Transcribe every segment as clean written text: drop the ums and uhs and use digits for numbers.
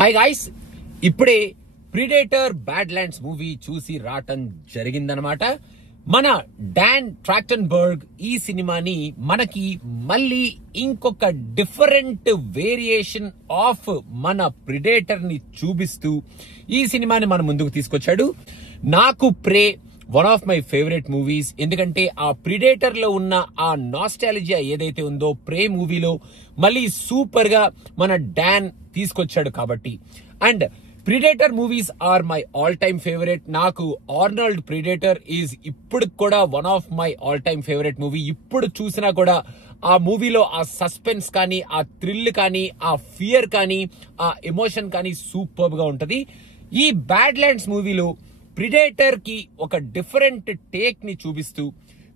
Hi guys, ఇప్పుడే predator బ్యాడ్లాండ్స్ movie చూసి రావటం జరిగిందనమాట. మన డాన్ ట్రాక్టన్బర్గ్ ఈ సినిమాని మనకి మళ్ళీ ఇంకొక డిఫరెంట్ వేరియేషన్ ఆఫ్ మన ప్రిడేటర్ ని చూపిస్తూ ఈ సినిమాని మన ముందుకు తీసుకొచ్చాడు. నాకు prey one of my favourite movies. ఎందుకంటే ఆ ప్రిడేటర్ లో ఉన్న ఆ నాస్టాలజియా ఏదైతే ఉందో ప్రే మూవీలో మళ్ళీ సూపర్ గా మన డాన్ తీసుకొచ్చాడు కాబట్టి. And predator movies are my all time favourite. నాకు ఆర్నాల్డ్ ప్రిడేటర్ ఈజ్ ఇప్పుడు కూడా one of my all time favourite movie. ఇప్పుడు చూసినా కూడా ఆ మూవీలో ఆ సస్పెన్స్ కానీ, ఆ థ్రిల్ కానీ, ఆ ఫియర్ కానీ, ఆ ఎమోషన్ కానీ సూపర్ గా ఉంటది. ఈ బ్యాడ్లాండ్స్ మూవీలో ప్రిడేటర్ కి ఒక డిఫరెంట్ టేక్ ని చూపిస్తూ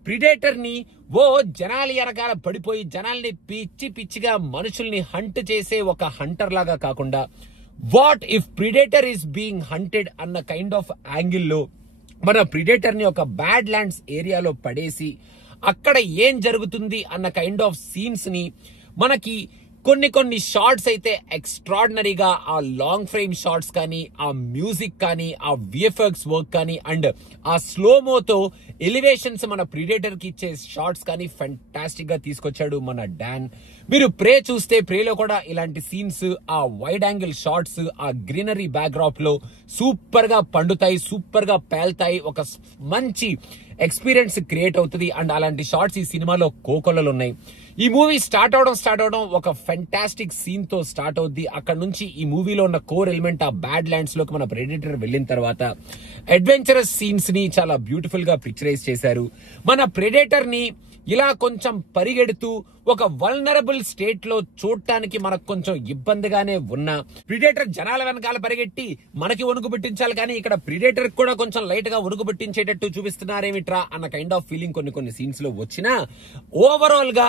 ప్రిడేటర్ ని జనాల వెనకాల పడిపోయి జనాల్ని పిచ్చి పిచ్చిగా మనుషుల్ని హంట్ చేసే ఒక హంటర్ లాగా కాకుండా what if predator is being haunted అన్న కైండ్ ఆఫ్ యాంగిల్లో మన ప్రిడేటర్ ని ఒక బ్యాడ్ ల్యాండ్స్ ఏరియాలో పడేసి అక్కడ ఏం జరుగుతుంది అన్న కైండ్ ఆఫ్ సీన్స్ ని మనకి కొన్ని షార్ట్స్ అయితే ఎక్స్ట్రాడినరీగా ఆ లాంగ్ ఫ్రేమ్ షార్ట్స్ కానీ, ఆ మ్యూజిక్ కానీ, ఆ విఎఫ్ఎక్స్ వర్క్ కానీ అండ్ ఆ స్లోమోతో ఎలివేషన్స్ మన ప్రిడేటర్ కి ఇచ్చే షార్ట్స్ కానీ ఫెంటాస్టిక్ గా తీసుకొచ్చాడు మన డాన్. మీరు ప్రే చూస్తే ప్రేలో కూడా ఇలాంటి సీన్స్, ఆ వైడ్ యాంగిల్ షార్ట్స్, ఆ గ్రీనరీ బ్యాక్డ్రాప్ లో సూపర్ గా పండుతాయి, సూపర్ గా పేల్తాయి, ఒక మంచి ఎక్స్పీరియన్స్ క్రియేట్ అవుతుంది. అండ్ అలాంటి షార్ట్స్ ఈ సినిమాలో కోకొల్లలు ఉన్నాయి. ఈ మూవీ స్టార్ట్ అవడం ఒక ఫెంటాస్టిక్ సీన్ తో స్టార్ట్ అవుద్ది. అక్కడ నుంచి ఈ మూవీలో ఉన్న కోర్ ఎలిమెంట్ ఆ బ్యాడ్ ల్యాండ్స్ లోకి మన ప్రెడిటర్ వెళ్ళిన తర్వాత అడ్వెంచరస్ సీన్స్ ని చాలా బ్యూటిఫుల్ గా పిక్చరైజ్ చేశారు. మన ప్రెడిటర్ ని ఇలా కొంచెం పరిగెడుతూ ఒక వల్నరబుల్ స్టేట్ లో చూడటానికి మనకు కొంచెం ఇబ్బందిగానే ఉన్నా ప్రిడేటర్ జనాల వెనకాల పరిగెట్టి మనకి వణుకు పెట్టించాలి, కానీ ఇక్కడ ప్రిడేటర్ కూడా కొంచెం లైట్ గా వణుకు పెట్టించేటట్టు చూపిస్తున్నారేమిట్రా అన్న కైండ్ ఆఫ్ ఫీలింగ్ కొన్ని సీన్స్ లో వచ్చినా ఓవరాల్ గా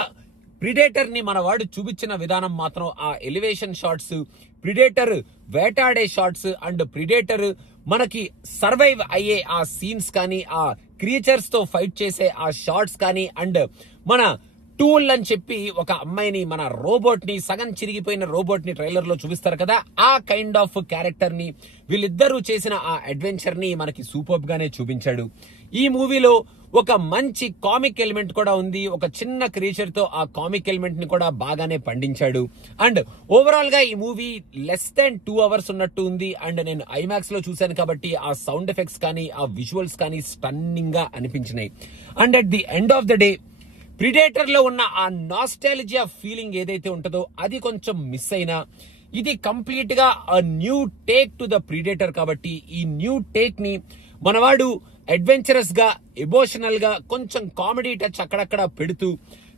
ప్రిడేటర్ ని మన వాడు చూపించిన విధానం మాత్రం ఆ ఎలివేషన్ షాట్స్, ప్రిడేటర్ వేటాడే షాట్స్ అండ్ ప్రిడేటర్ మనకి సర్వైవ్ అయ్యే ఆ సీన్స్ కానీ, ఆ క్రియేచర్స్ తో ఫైట్ చేసే ఆ షాట్స్ కానీ అండ్ మన టూల్ అని చెప్పి ఒక అమ్మాయిని, మన రోబోట్ ని, సగం చిరిగిపోయిన రోబోట్ ని ట్రైలర్ లో చూపిస్తారు కదా, ఆ కైండ్ ఆఫ్ క్యారెక్టర్ ని వీళ్ళిద్దరూ చేసిన ఆ అడ్వెంచర్ ని మనకి సూపర్ గానే చూపించాడు. ఈ మూవీలో ఒక మంచి కామిక్ ఎలిమెంట్ కూడా ఉంది. ఒక చిన్న క్రియేచర్ తో ఆ కామిక్ ఎలిమెంట్ ని కూడా బాగానే పండించాడు. అండ్ ఓవరాల్ గా ఈ మూవీ లెస్ దాన్ 2 hours ఉన్నట్టు ఉంది. అండ్ నేను ఐమాక్స్ లో చూశాను కాబట్టి ఆ సౌండ్ ఎఫెక్ట్స్ కానీ, ఆ విజువల్స్ కానీ స్టన్నింగ్ గా అనిపించినాయి. And at the end of the day predator లో ఉన్న ఆ నాస్టాలజియా ఫీలింగ్ ఏదైతే ఉంటుందో అది కొంచెం మిస్ అయినా ఇది కంప్లీట్ గా new take to the predator కాబట్టి ఈ న్యూ టేక్ ని మనవాడు అడ్వెంచరస్ గా, ఎమోషనల్ గా, కొంచెం కామెడీ టచ్ అక్కడక్కడ పెడుతూ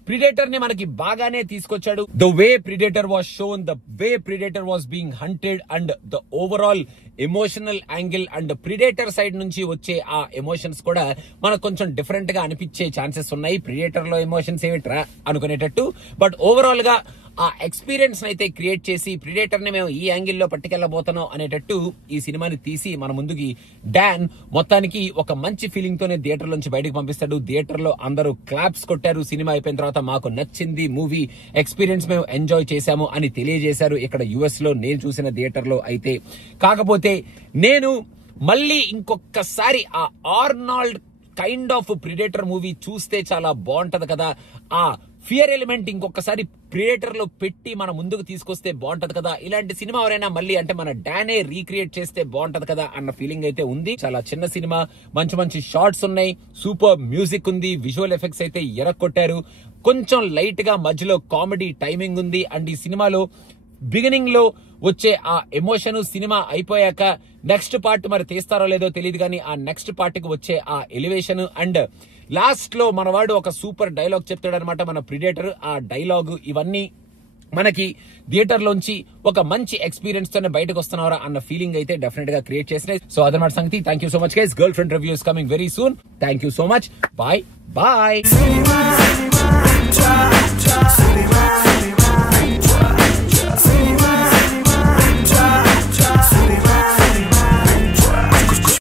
ప్రిడేటర్ ని మనకి బాగానే తీసుకొచ్చాడు. The way predator was shown, the way predator was being haunted and the overall emotional angle and predator side నుంచి వచ్చే ఆ ఎమోషన్స్ కూడా మనకు కొంచెం డిఫరెంట్ గా అనిపించే ఛాన్సెస్ ఉన్నాయి. ప్రిడేటర్ లో ఎమోషన్స్ ఏమిట్రా అనుకునేటట్టు, బట్ ఓవరాల్ గా ఆ ఎక్స్పీరియన్స్ అయితే క్రియేట్ చేసి ప్రిడేటర్ ని మేము ఈ యాంగిల్లో పట్టుకెళ్లబోతున్నాం అనేటట్టు ఈ సినిమాని తీసి మన ముందుకి డాన్ మొత్తానికి ఒక మంచి ఫీలింగ్ తోనే థియేటర్ నుంచి బయటకు పంపిస్తాడు. థియేటర్ లో అందరూ క్లాప్స్ కొట్టారు. సినిమా అయిపోయిన తర్వాత మాకు నచ్చింది, మూవీ ఎక్స్పీరియన్స్ మేము ఎంజాయ్ చేశాము అని తెలియజేశారు ఇక్కడ యుఎస్ లో నేను చూసిన థియేటర్ లో అయితే. కాకపోతే నేను మళ్ళీ ఇంకొకసారి ఆ Arnold kind of predator movie చూస్తే చాలా బాగుంటది కదా, ఆ ఫియర్ ఎలిమెంట్ ఇంకొకసారి ప్రిడేటర్ లో పెట్టి మన ముందుకు తీసుకొస్తే బాగుంటది కదా, ఇలాంటి సినిమా ఎవరైనా మళ్ళీ అంటే మన డానే రీక్రియేట్ చేస్తే బాగుంటది కదా అన్న ఫీలింగ్ అయితే ఉంది. చాలా చిన్న సినిమా, మంచి షార్ట్స్ ఉన్నాయి, సూపర్ మ్యూజిక్ ఉంది, విజువల్ ఎఫెక్ట్స్ అయితే ఎరక్కొట్టారు, కొంచెం లైట్ గా మధ్యలో కామెడీ టైమింగ్ ఉంది. అండ్ ఈ సినిమాలో బిగినింగ్ లో వచ్చే ఆ ఎమోషన్ సినిమా అయిపోయాక నెక్స్ట్ పార్ట్ మరి తీస్తారో లేదో తెలియదు కానీ ఆ నెక్స్ట్ పార్ట్ కి వచ్చే ఆ ఎలివేషన్ అండ్ లాస్ట్ లో మనవాడు ఒక సూపర్ డైలాగ్ చెప్తాడు అనమాట మన ప్రిడేటర్. ఆ డైలాగ్ ఇవన్నీ మనకి థియేటర్ లోంచి ఒక మంచి ఎక్స్పీరియన్స్ తోనే బయటకు వస్తున్నారా అన్న ఫీలింగ్ అయితే డెఫినెట్ గా క్రియేట్ చేసినాయి. సో అదనమాట సంగతి. Thank you so much guys. Girlfriend reviews coming very soon. Thank you so much. Bye bye.